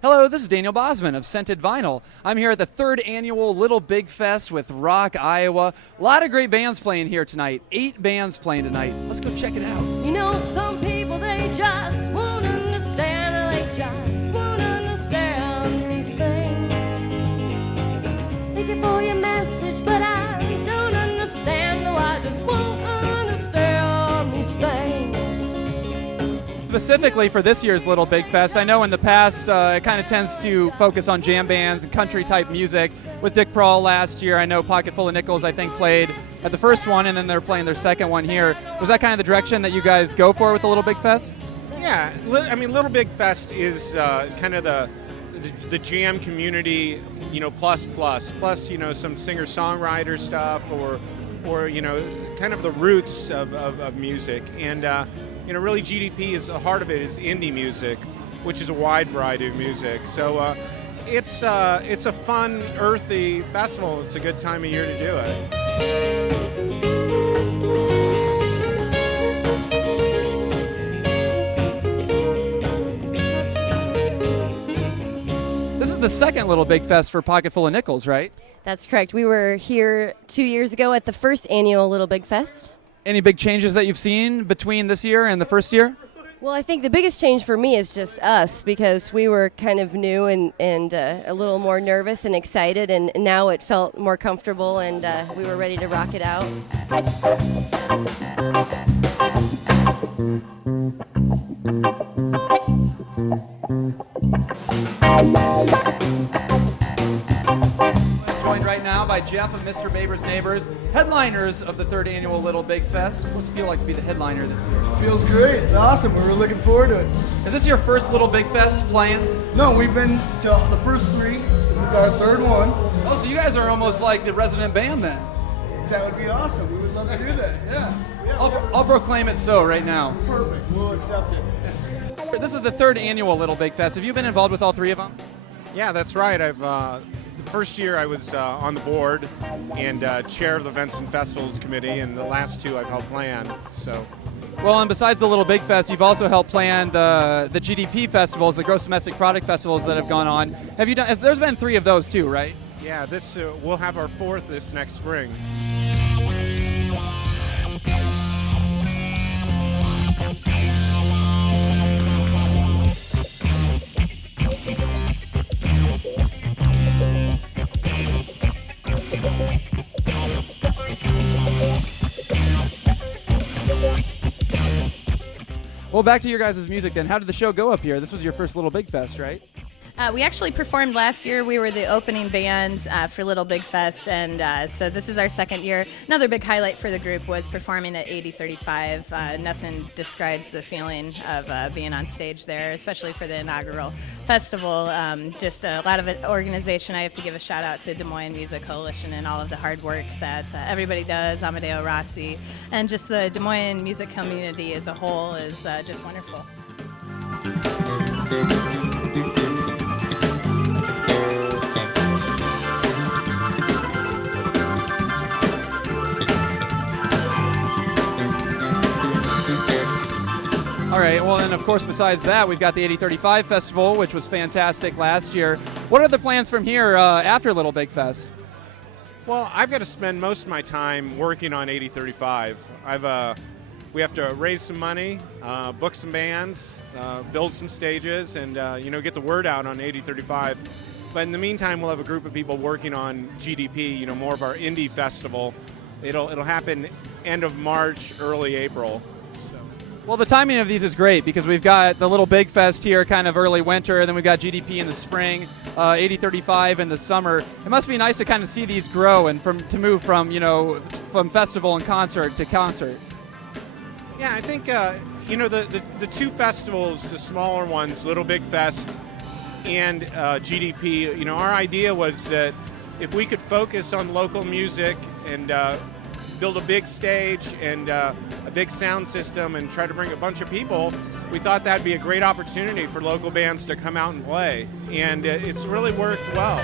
Hello, this is Daniel Bosman of Scented Vinyl. I'm here at the third annual Little Big Fest with Rock, Iowa. A lot of great bands playing here tonight. 8 bands playing tonight. Let's go check it out. You know, some people, they just won't understand, or they just won't understand these things. Thank you for your message, but I don't understand. No, I just won't understand these things. Specifically for this year's Little Big Fest, I know in the past it kind of tends to focus on jam bands and country type music. With Dick Prawl last year, I know Pocket Full of Nickels, I think, played at the first one, and then they're playing their second one here. Was that kind of the direction that you guys go for with the Little Big Fest? Yeah, I mean, Little Big Fest is kind of the jam community, plus, you know, some singer-songwriter stuff or you know, kind of the roots of music. And, really GDP is the heart of it is indie music, which is a wide variety of music. So it's a fun, earthy festival. It's a good time of year to do it. This is the second Little Big Fest for Pocket Full of Nickels, right? That's correct. We were here 2 years ago at the first annual Little Big Fest. Any big changes that you've seen between this year and the first year? Well, I think the biggest change for me is just us, because we were kind of new and a little more nervous and excited, and now it felt more comfortable, and we were ready to rock it out. Joined right now by Jeff of Mr. Baber's Neighbors, headliners of the third annual Little Big Fest. What does it feel like to be the headliner this year? Feels great. It's awesome. We're looking forward to it. Is this your first Little Big Fest playing? No, we've been to the first 3. This is our third one. Oh, so you guys are almost like the resident band then. That would be awesome. We would love to do that. Yeah. I'll proclaim it so right now. Perfect. We'll accept it. This is the third annual Little Big Fest. Have you been involved with all 3 of them? Yeah, that's right. The first year I was on the board and chair of the Events and Festivals Committee, and the last 2 I've helped plan. So. Well, and besides the Little Big Fest, you've also helped plan the GDP festivals, the Gross Domestic Product festivals that have gone on. Have you done? There's been 3 of those too, right? Yeah, this we'll have our 4th this next spring. Well, back to your guys' music then. How did the show go up here? This was your first Little Big Fest, right? We actually performed last year. We were the opening band for Little Big Fest, and so this is our second year. Another big highlight for the group was performing at 8035. Nothing describes the feeling of being on stage there, especially for the inaugural festival. Just a lot of organization. I have to give a shout out to Des Moines Music Coalition and all of the hard work that everybody does, Amadeo Rossi, and just the Des Moines music community as a whole is just wonderful. All right, well, and of course, besides that, we've got the 8035 Festival, which was fantastic last year. What are the plans from here after Little Big Fest? Well, I've got to spend most of my time working on 8035. We have to raise some money, book some bands, build some stages, and get the word out on 8035. But in the meantime, we'll have a group of people working on GDP, more of our indie festival. It'll happen end of March, early April. Well, the timing of these is great because we've got the Little Big Fest here kind of early winter, and then we've got GDP in the spring, 8035 in the summer. It must be nice to kind of see these grow and to move from festival and concert to concert. Yeah, I think, the 2 festivals, the smaller ones, Little Big Fest and GDP, our idea was that if we could focus on local music and build a big stage and a big sound system and try to bring a bunch of people, we thought that'd be a great opportunity for local bands to come out and play. And it's really worked well.